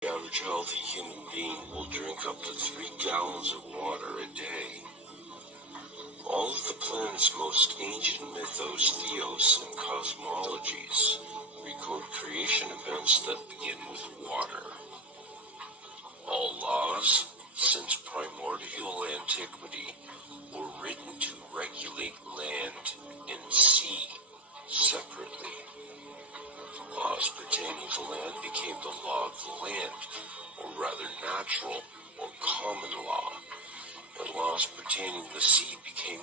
The average healthy human being will drink up to 3 gallons of water a day. All of the planet's most ancient mythos, theos, and cosmologies record creation events that begin with water. All laws, since primordial antiquity, were written to regulate land and sea separately. Laws pertaining to land became the law of the land, or rather natural or common law, and laws pertaining to the sea became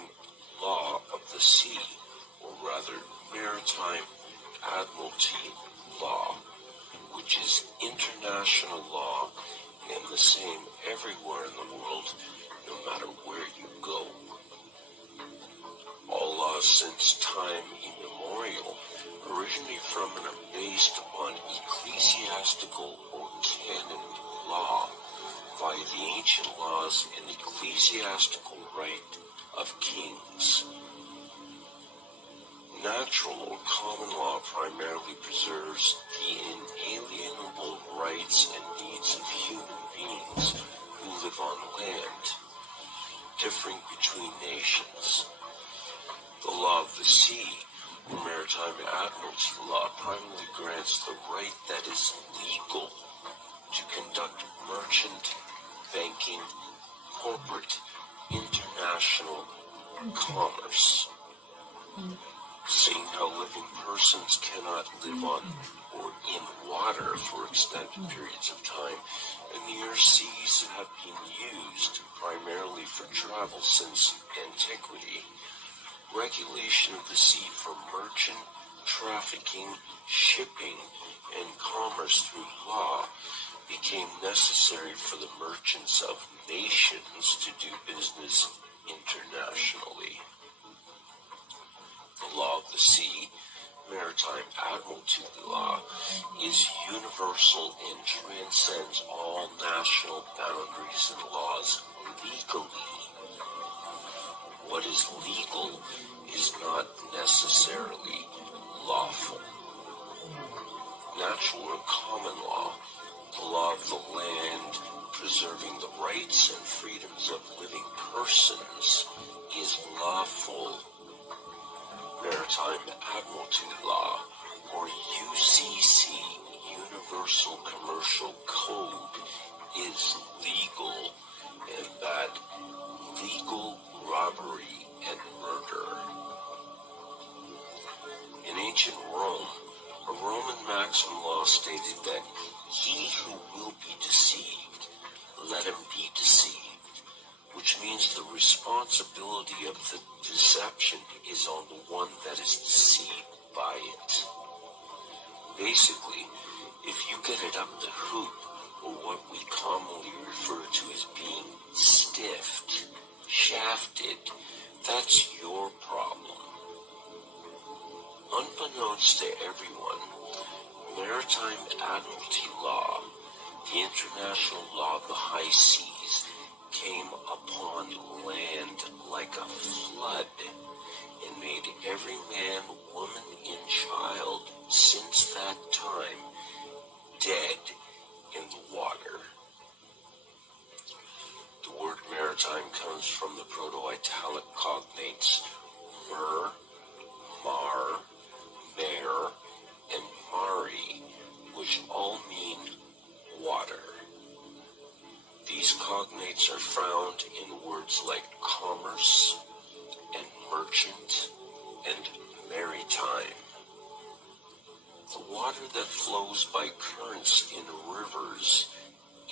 law of the sea, or rather maritime admiralty law, which is international law and the same everywhere in the world, no matter where you go. All laws since time immemorial originate from and are based upon ecclesiastical or canon law via the ancient laws and ecclesiastical right of kings. Natural or common law primarily preserves the inalienable rights and needs of human beings who live on land, differing between nations. The law of the sea, or maritime admiralty law, primarily grants the right that is legal to conduct merchant, banking, corporate, international commerce. Seeing how living persons cannot live on or in water for extended periods of time, and the earth's seas have been used primarily for travel since antiquity, regulation of the sea for merchant, trafficking, shipping, and commerce through law became necessary for the merchants of nations to do business internationally. The law of the sea, maritime admiralty law, is universal and transcends all national boundaries and laws legally. What is legal is not necessarily lawful. Natural or common law, the law of the land, preserving the rights and freedoms of living persons, is lawful. Maritime Admiralty Law, or UCC, Universal Commercial Code, is legal, and that legal robbery and murder. In ancient Rome, a Roman maxim law stated that he who will be deceived, let him be deceived, which means the responsibility of the deception is on the one that is deceived by it. Basically, if you get it up the hoop, or what we commonly refer to as being stiffed, shafted, that's your problem. Unbeknownst to everyone, maritime admiralty law, the international law of the high seas, came upon land like a flood and made every man, woman, and child since that time dead in the water. The word maritime comes from the Proto-Italic cognates mer, mar, mare, and mari, which all mean water. These cognates are found in words like commerce and merchant and maritime. The water that flows by currents in rivers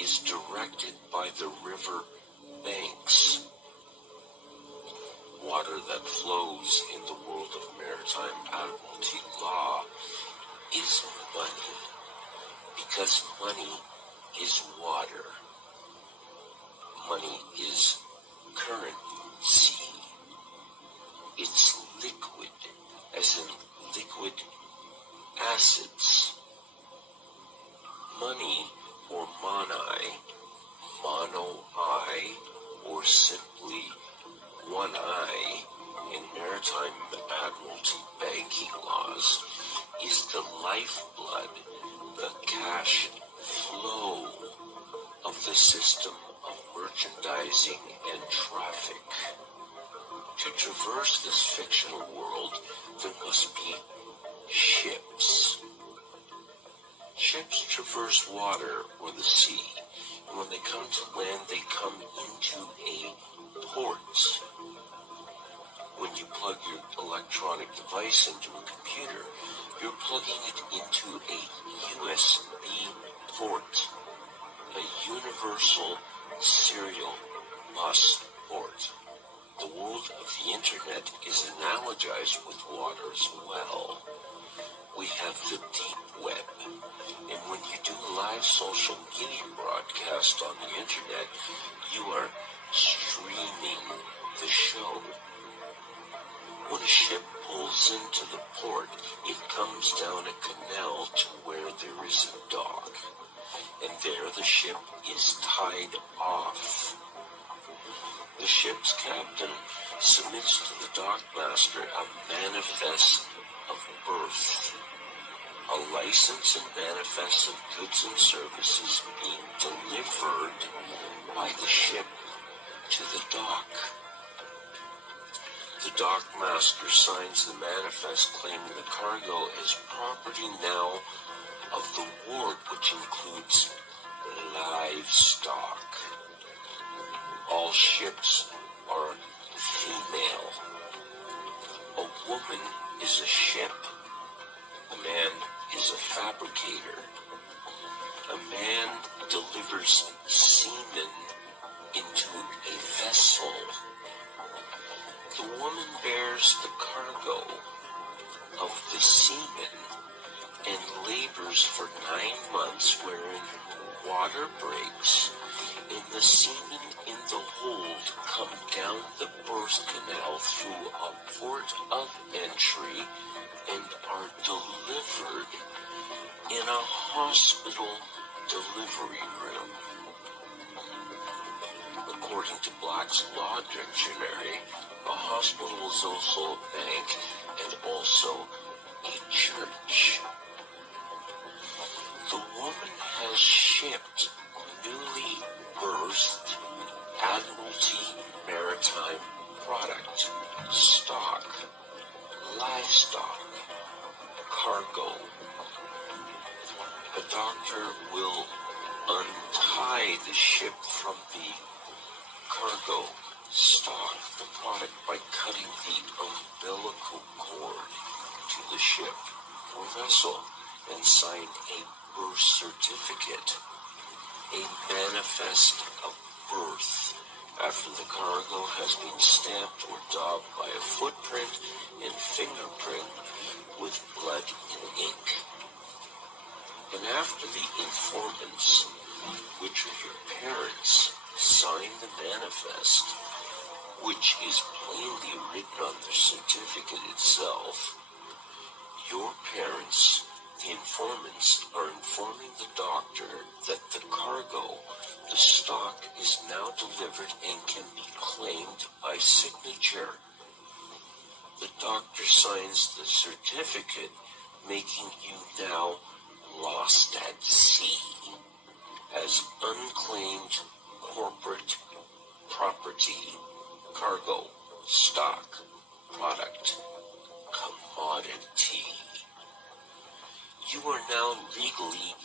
is directed by the river banks. Water that flows in the world of maritime admiralty law is money, because money is water. Money is currency. It's liquid, as in liquid acids. Money, or monai, mono-I, or simply one eye in maritime admiralty banking laws, is the lifeblood, the cash flow system of merchandising and traffic. To traverse this fictional world, there must be ships. Ships traverse water or the sea, and when they come to land, they come into a port. When you plug your electronic device into a computer, you're plugging it into a USB port, a universal serial bus port. The world of the internet is analogized with water as well. We have the deep web, and when you do a live social media broadcast on the internet, you are streaming the show. When a ship pulls into the port, it comes down a canal to where there is a dock, and there the ship is tied off. The ship's captain submits to the dockmaster a manifest of birth, a license and manifest of goods and services being delivered by the ship to the dock. The dockmaster signs the manifest claiming the cargo as property now of the ward, which includes livestock. All ships are female. A woman is a ship. A man is a fabricator. A man delivers semen into a vessel. The woman bears the cargo of the semen and labors for 9 months, wherein water breaks and the semen in the hold come down the birth canal through a port of entry and are delivered in a hospital delivery room. According to Black's Law Dictionary, a hospital is also a bank and also a church. The woman has shipped newly birthed Admiralty maritime product, stock, livestock, cargo. A doctor will untie the ship from the cargo, stock, the product by cutting the umbilical cord to the ship or vessel and sign a birth certificate, a manifest of birth, after the cargo has been stamped or daubed by a footprint and fingerprint with blood and ink. And after the informants, which are your parents, sign the manifest, which is plainly written on the certificate itself, your parents, the informants, are informing the doctor that the cargo, the stock, is now delivered and can be claimed by signature. The doctor signs the certificate, making you now lost at sea as unclaimed corporate property, cargo, stock, product, commodity. You are now legally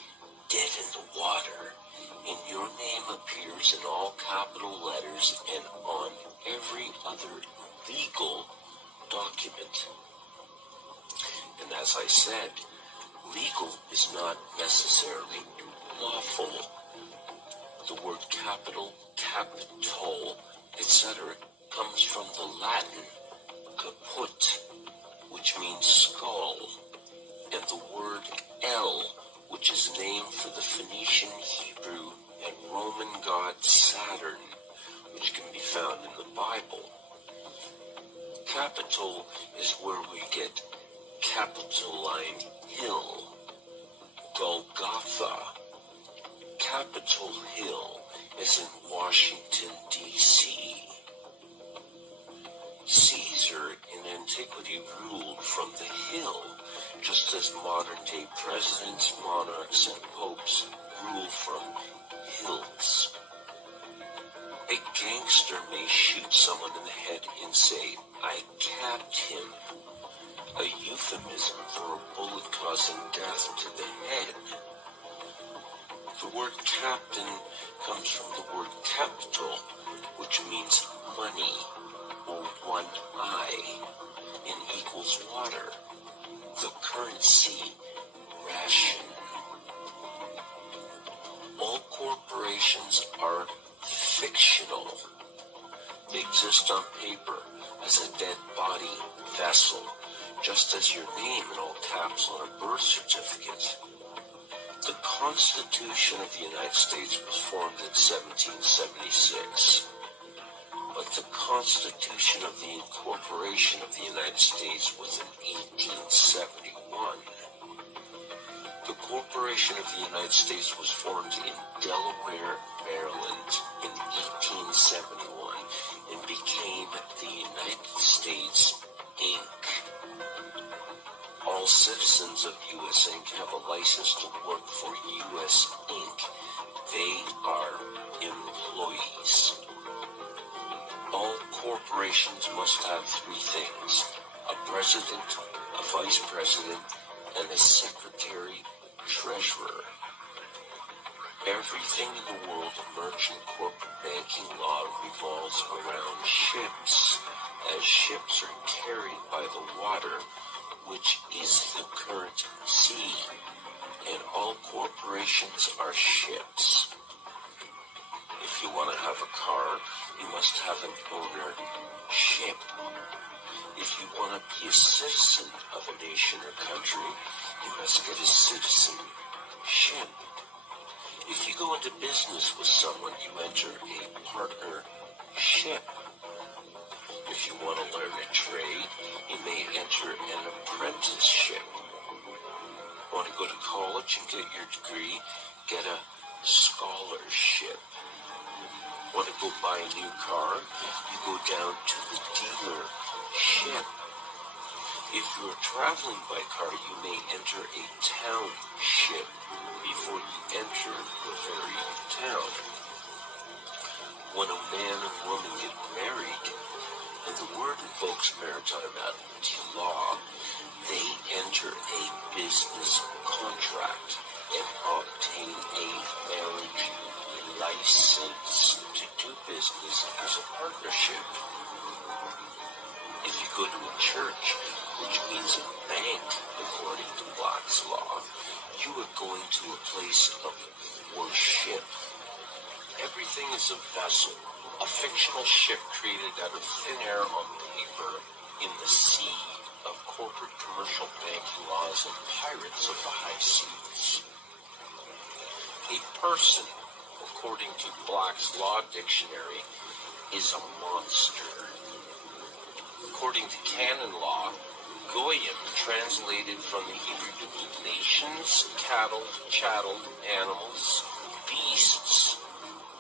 dead in the water, and your name appears in all capital letters and on every other legal document. And as I said, legal is not necessarily lawful. The word capital, capitol, etc. comes from the Latin caput, which means skull, and the word El, which is named for the Phoenician, Hebrew, and Roman god Saturn, which can be found in the Bible. Capitol is where we get Capitoline Hill, Golgotha. Capitol Hill is in Washington, D.C. Caesar in antiquity ruled from the hill, just as modern-day presidents, monarchs, and popes rule from hills. A gangster may shoot someone in the head and say, "I capped him," a euphemism for a bullet causing death to the head. The word captain comes from the word capital, which means money or one eye, and equals water, the currency, ration. All corporations are fictional. They exist on paper as a dead body vessel, just as your name in all caps on a birth certificate. The Constitution of the United States was formed in 1776, but the Constitution of the Incorporation of the United States was in 1871. The Corporation of the United States was formed in Delaware, Maryland in 1871 and became the United States, Inc. All citizens of U.S. Inc. have a license to work for U.S. Inc. They are employees. All corporations must have three things: a president, a vice president, and a secretary treasurer. Everything in the world of merchant corporate banking law revolves around ships, as ships are carried by the water, which is the current sea, and all corporations are ships. If you want to have a car, you must have an ownership. If you want to be a citizen of a nation or country, you must get a citizenship. If you go into business with someone, you enter a partnership. If you want to learn a trade, you may enter an apprenticeship. Want to go to college and get your degree? Get a scholarship. Want to go buy a new car? You go down to the dealership. If you are traveling by car, you may enter a township before you enter the very town. When a man and woman get married, and the word invokes maritime admiralty law, they enter a business contract and obtain a marriage license to do business as a partnership. If you go to a church, which means a bank according to Black's law, you are going to a place of worship. Everything is a vessel, a fictional ship created out of thin air on paper in the sea of corporate commercial banking laws and pirates of the high seas. A person, according to Black's Law Dictionary, is a monster. According to canon law, Goyim, translated from the Hebrew to mean nations, cattle, chattel, animals, beasts,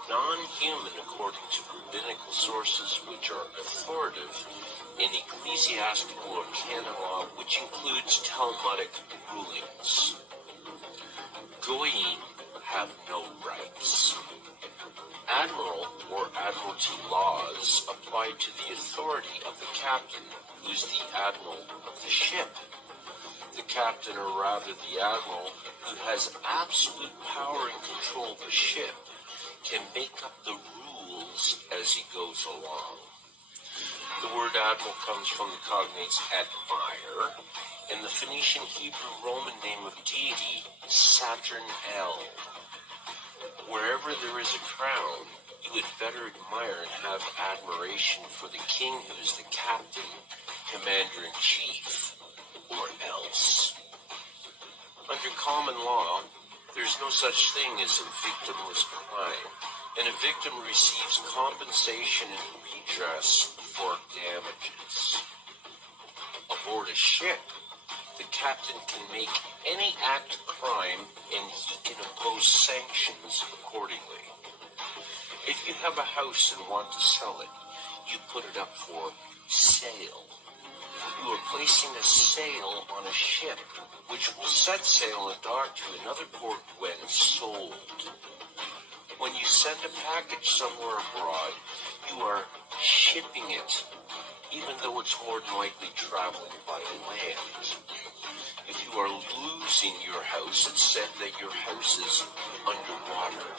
non-human according to rabbinical sources which are authoritative in ecclesiastical or canon law, which includes Talmudic rulings. Goyim have no rights. Admiral or admiralty laws apply to the authority of the captain, who is the admiral of the ship. The captain, or rather the admiral, who has absolute power and control of the ship, can make up the rules as he goes along. The word admiral comes from the cognates admire, and the Phoenician Hebrew Roman name of deity, Saturn El. Wherever there is a crown, you had better admire and have admiration for the king who is the captain, commander-in-chief, or else. Under common law, there's no such thing as a victimless crime, and a victim receives compensation and redress for damages. Aboard a ship, the captain can make any act a crime, and he can impose sanctions accordingly. If you have a house and want to sell it, you put it up for sale. You are placing a sail on a ship, which will set sail and dock to another port when sold. When you send a package somewhere abroad, you are shipping it, even though it's more than likely traveling by land. If you are losing your house, it's said that your house is underwater.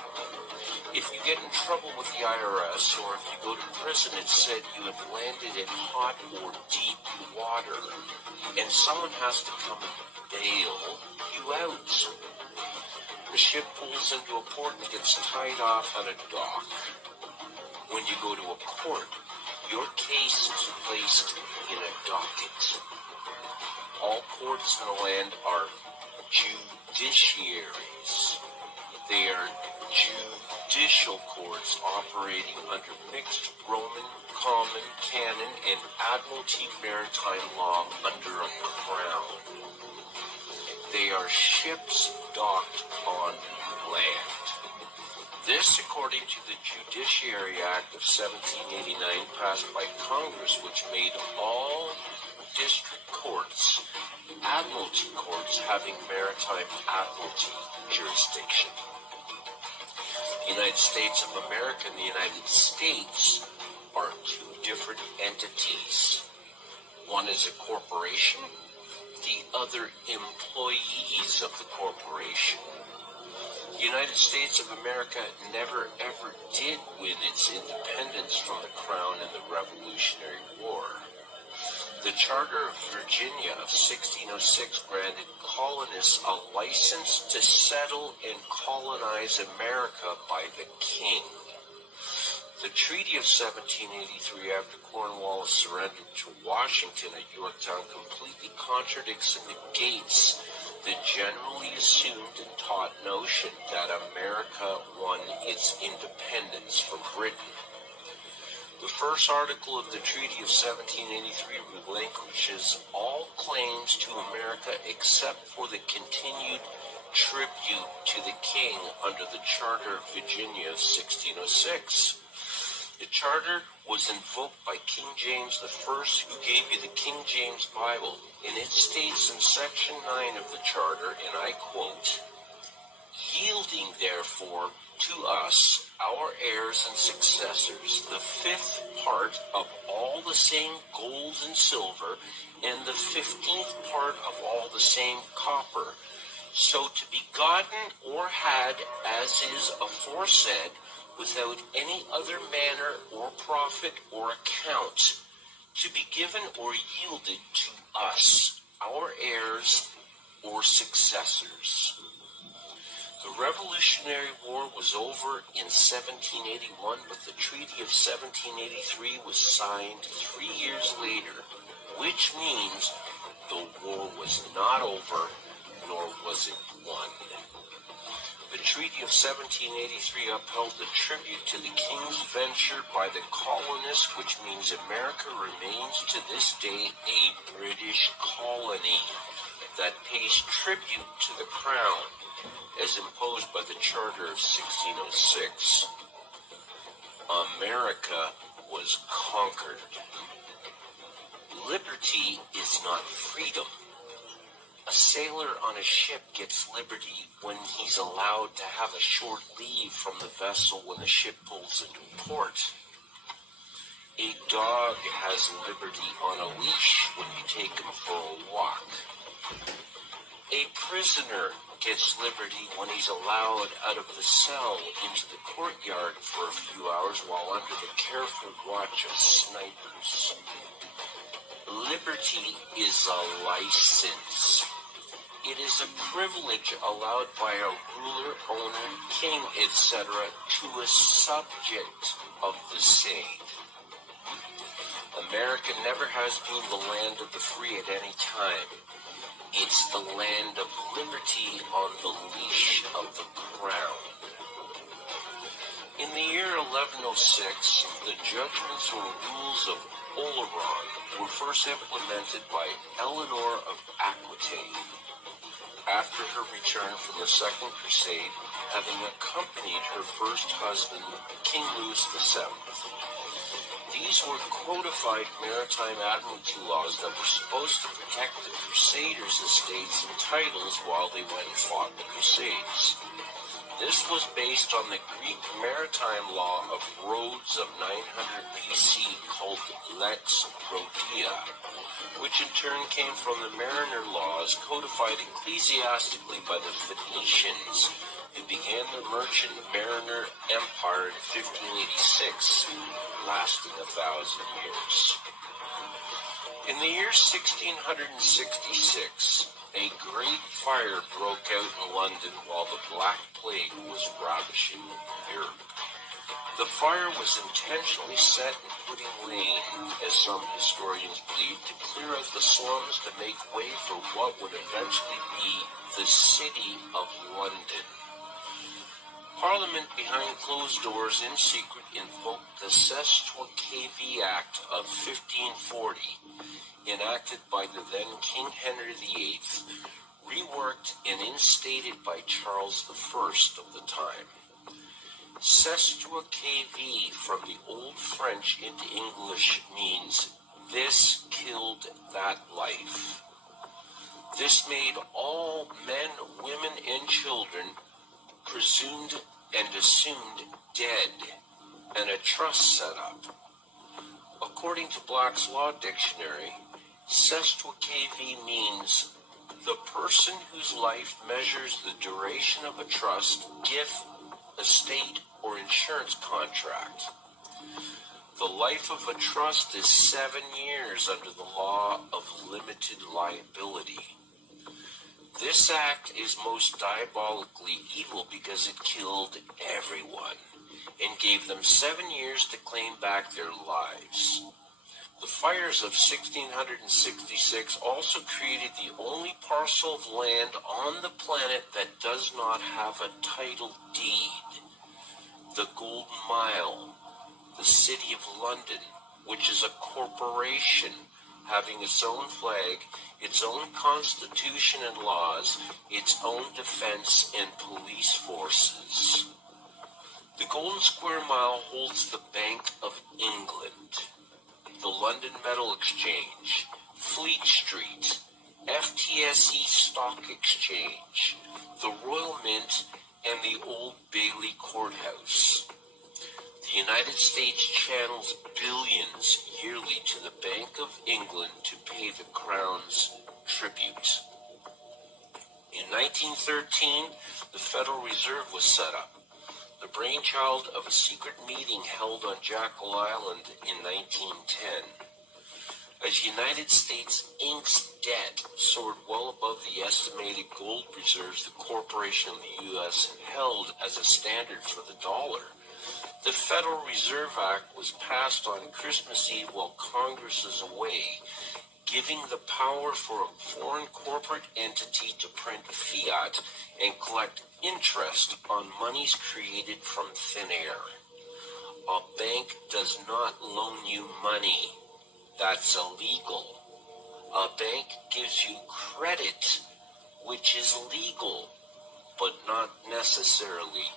If you get in trouble with the IRS or if you go to prison, it's said you have landed in hot or deep water, and someone has to come and bail you out. The ship pulls into a port and gets tied off at a dock. When you go to a court, your case is placed in a docket. All courts in the land are judiciaries. They are judicial courts operating under mixed Roman, common, canon, and admiralty maritime law under a crown. They are ships docked on land. This, according to the Judiciary Act of 1789, passed by Congress, which made all district courts admiralty courts having maritime admiralty jurisdiction. The United States of America and the United States are two different entities. One is a corporation, the other employees of the corporation. The United States of America never ever did win its independence from the Crown in the Revolutionary War. The Charter of Virginia of 1606 granted colonists a license to settle and colonize America by the king. The Treaty of 1783, after Cornwallis surrendered to Washington at Yorktown, completely contradicts and negates the generally assumed and taught notion that America won its independence from Britain. The first article of the Treaty of 1783 relinquishes all claims to America except for the continued tribute to the king under the Charter of Virginia of 1606. The charter was invoked by King James I, who gave you the King James Bible, and it states in Section 9 of the charter, and I quote, "Yielding therefore to us, our heirs and successors, the 5th part of all the same gold and silver, and the 15th part of all the same copper, so to be gotten or had as is aforesaid, without any other manner or profit or account, to be given or yielded to us, our heirs or successors." The Revolutionary War was over in 1781, but the Treaty of 1783 was signed 3 years later, which means the war was not over, nor was it won. The Treaty of 1783 upheld the tribute to the king's venture by the colonists, which means America remains to this day a British colony that pays tribute to the crown, as imposed by the Charter of 1606. America was conquered. Liberty is not freedom. A sailor on a ship gets liberty when he's allowed to have a short leave from the vessel when the ship pulls into port. A dog has liberty on a leash when you take him for a walk. A prisoner gets liberty when he's allowed out of the cell into the courtyard for a few hours while under the careful watch of snipers. Liberty is a license. It is a privilege allowed by a ruler, owner, king, etc. to a subject of the same. America never has been the land of the free at any time. It's the land of liberty on the leash of the crown. In the year 1106, the judgments or rules of Oleron were first implemented by Eleanor of Aquitaine after her return from the Second Crusade, having accompanied her first husband, King Louis VII. These were codified maritime admiralty laws that were supposed to protect the Crusaders' estates and titles while they went and fought the Crusades. This was based on the Greek maritime law of Rhodes of 900 BC called Lex Rhodia, which in turn came from the mariner laws codified ecclesiastically by the Phoenicians, who began their merchant mariner empire in 1586, lasting 1,000 years. In the year 1666, a great fire broke out in London while the Black Plague was ravishing Europe. The fire was intentionally set in putting rain, as some historians believe, to clear out the slums to make way for what would eventually be the City of London. Parliament, behind closed doors in secret, invoked the Cestui Act of 1540, enacted by the then King Henry VIII, reworked and instated by Charles I of the time. Cestui from the Old French into English means, "This killed that life." This made all men, women, and children presumed and assumed dead, and a trust set up. According to Black's Law Dictionary, Cestui means the person whose life measures the duration of a trust, gift, estate, or insurance contract. The life of a trust is 7 years under the law of limited liability. This act is most diabolically evil because it killed everyone and gave them 7 years to claim back their lives. The fires of 1666 also created the only parcel of land on the planet that does not have a title deed. The Golden Mile, the City of London, which is a corporation having its own flag, its own constitution and laws, its own defense and police forces. The Golden Square Mile holds the Bank of England, the London Metal Exchange, Fleet Street, FTSE Stock Exchange, the Royal Mint, and the Old Bailey Courthouse. The United States channels billions yearly to the Bank of England to pay the Crown's tribute. In 1913, the Federal Reserve was set up, the brainchild of a secret meeting held on Jekyll Island in 1910. As United States Inc.'s debt soared well above the estimated gold reserves the corporation of the U.S. held as a standard for the dollar, the Federal Reserve Act was passed on Christmas Eve while Congress is away, giving the power for a foreign corporate entity to print fiat and collect interest on monies created from thin air. A bank does not loan you money. That's illegal. A bank gives you credit, which is legal, but not necessarily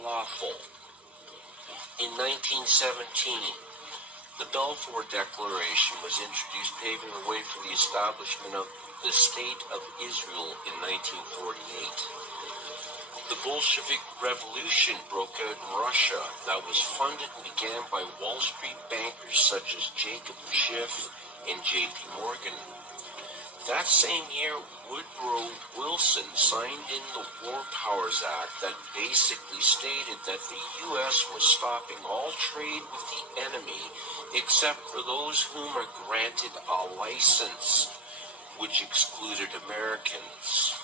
lawful. In 1917, the Balfour Declaration was introduced, paving the way for the establishment of the State of Israel in 1948. The Bolshevik Revolution broke out in Russia that was funded and began by Wall Street bankers such as Jacob Schiff and J.P. Morgan. That same year, Woodrow Wilson signed in the War Powers Act that basically stated that the U.S. was stopping all trade with the enemy except for those whom are granted a license, which excluded Americans.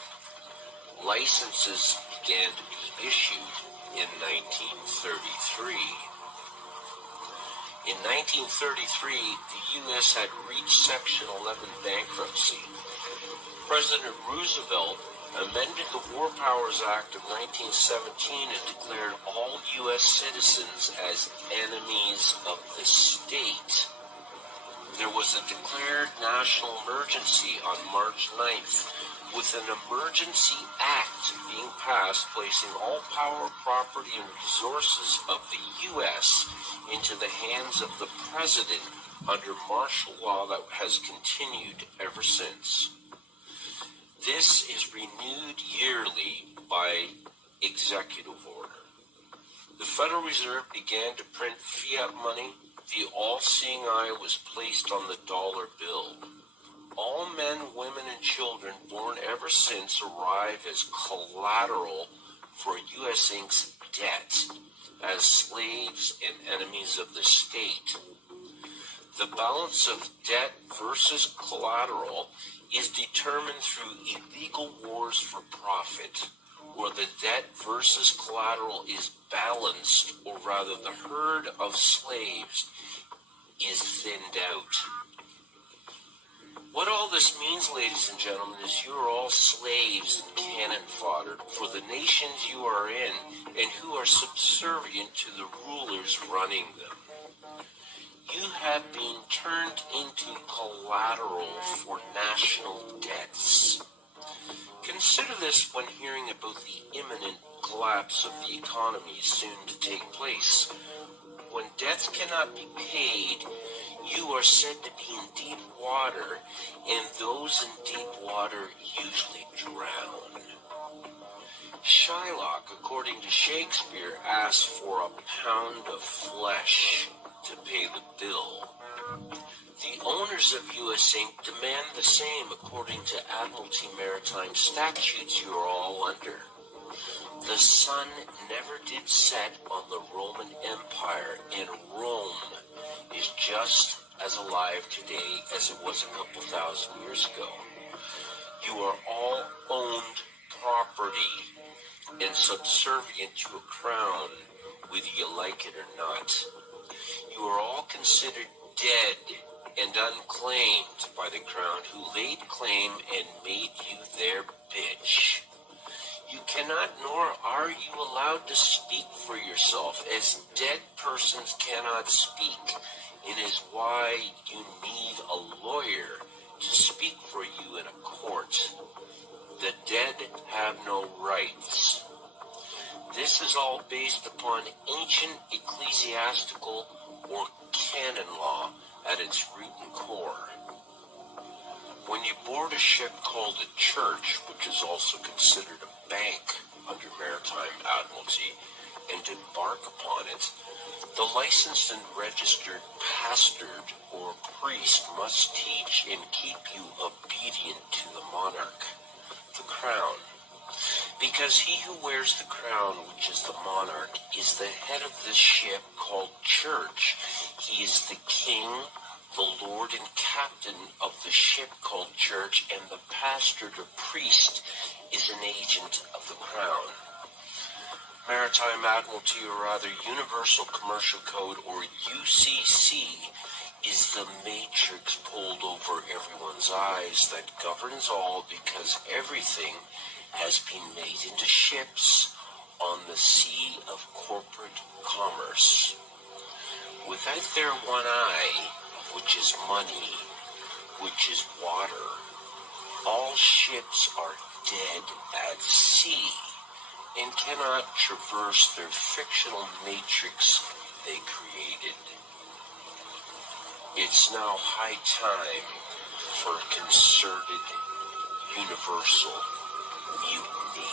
Licenses began to be issued in 1933. In 1933, the U.S. had reached Section 11 bankruptcy. President Roosevelt amended the War Powers Act of 1917 and declared all U.S. citizens as enemies of the state. There was a declared national emergency on March 9th, with an emergency act being passed placing all power, property, and resources of the U.S. into the hands of the President under martial law that has continued ever since. This is renewed yearly by executive order. The Federal Reserve began to print fiat money. The all-seeing eye was placed on the dollar bill. All men, women, and children born ever since arrive as collateral for U.S. Inc.'s debt as slaves and enemies of the state. The balance of debt versus collateral is determined through illegal wars for profit, where the debt versus collateral is balanced, or rather the herd of slaves is thinned out. What all this means, ladies and gentlemen, is you are all slaves and cannon fodder for the nations you are in and who are subservient to the rulers running them. You have been turned into collateral for national debts. Consider this when hearing about the imminent collapse of the economy soon to take place. When debts cannot be paid, you are said to be in deep water, and those in deep water usually drown. Shylock, according to Shakespeare, asks for a pound of flesh to pay the bill. The owners of U.S. Inc. demand the same according to Admiralty Maritime statutes you are all under. The sun never did set on the Roman Empire, and Rome is just as alive today as it was a couple thousand years ago. You are all owned property and subservient to a crown, whether you like it or not. You are all considered dead and unclaimed by the crown, who laid claim and made you their bitch. You cannot, nor are you allowed to speak for yourself, as dead persons cannot speak. It is why you need a lawyer to speak for you in a court. The dead have no rights. This is all based upon ancient ecclesiastical or canon law at its root and core. When you board a ship called a church, which is also considered a bank under Maritime Admiralty, and embark upon it, the licensed and registered pastor or priest must teach and keep you obedient to the monarch, the crown. Because he who wears the crown, which is the monarch, is the head of the ship called church. He is the king, the lord and captain of the ship called church, and the pastor or priest is an agent of the crown. Maritime Admiralty, or rather Universal Commercial Code, or UCC, is the matrix pulled over everyone's eyes that governs all, because everything has been made into ships on the sea of corporate commerce. Without their one eye, which is money, which is water, all ships are dead at sea and cannot traverse their fictional matrix they created. It's now high time for a concerted, universal mutiny.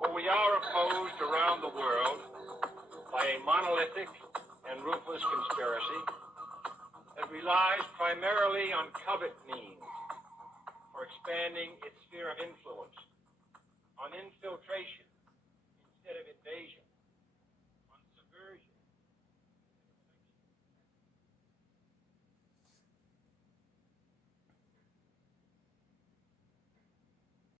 For we are opposed around the world by a monolithic and ruthless conspiracy that relies primarily on covert means for expanding its sphere of influence, on infiltration instead of invasion,